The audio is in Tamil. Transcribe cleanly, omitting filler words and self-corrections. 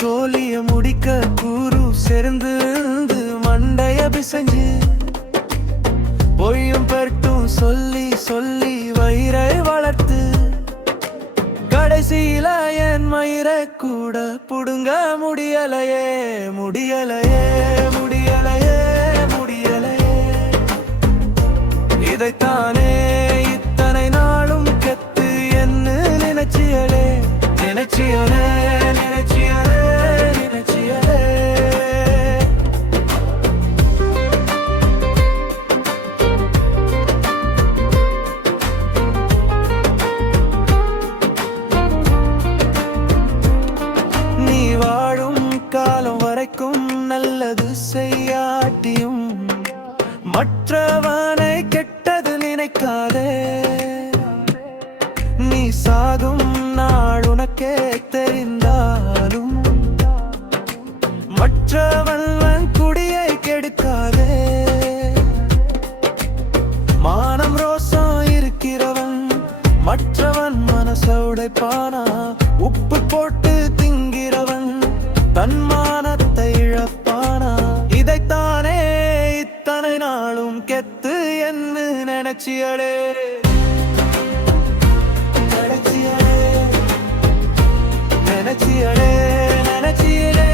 சோழிய முடிக்க கூறு சேர்ந்து மண்டைய பிசைஞ்சு பொய்யும் பெட்டும் சொல்லி சொல்லி வயிறை வளர்த்து கடைசியில என் மயிரை கூட புடுங்க முடியலையே முடியலையே முடியலையே முடியலையே. இதைத்தானே இத்தனை நாளும் கெத்து என்ன நினைச்சியலே நினைச்சியலே நினைச்சியலே நினைச்சியலே. நீ வாழும் காலம் வரைக்கும் நல்லது செய்யாட்டியும் மற்றவனை கெட்டது நினைக்காதே. நீ சாகும் நாள் உனக்கே தெரிந்தாலும் மற்றவன் குடியை கெடுக்காதே. மானம் ரோசம் இருக்கிறவன் மற்றவன் மனசை உடைப்பானா. உப்பு போட்டு திங்கிறவன் தன் மானத்தை இழப்பானா. இதைத்தானே இத்தனை நாளும் கெத்து என்ன நினைச்சியலே நினைச்சியலே நினைச்சியலே நினைச்சியலே.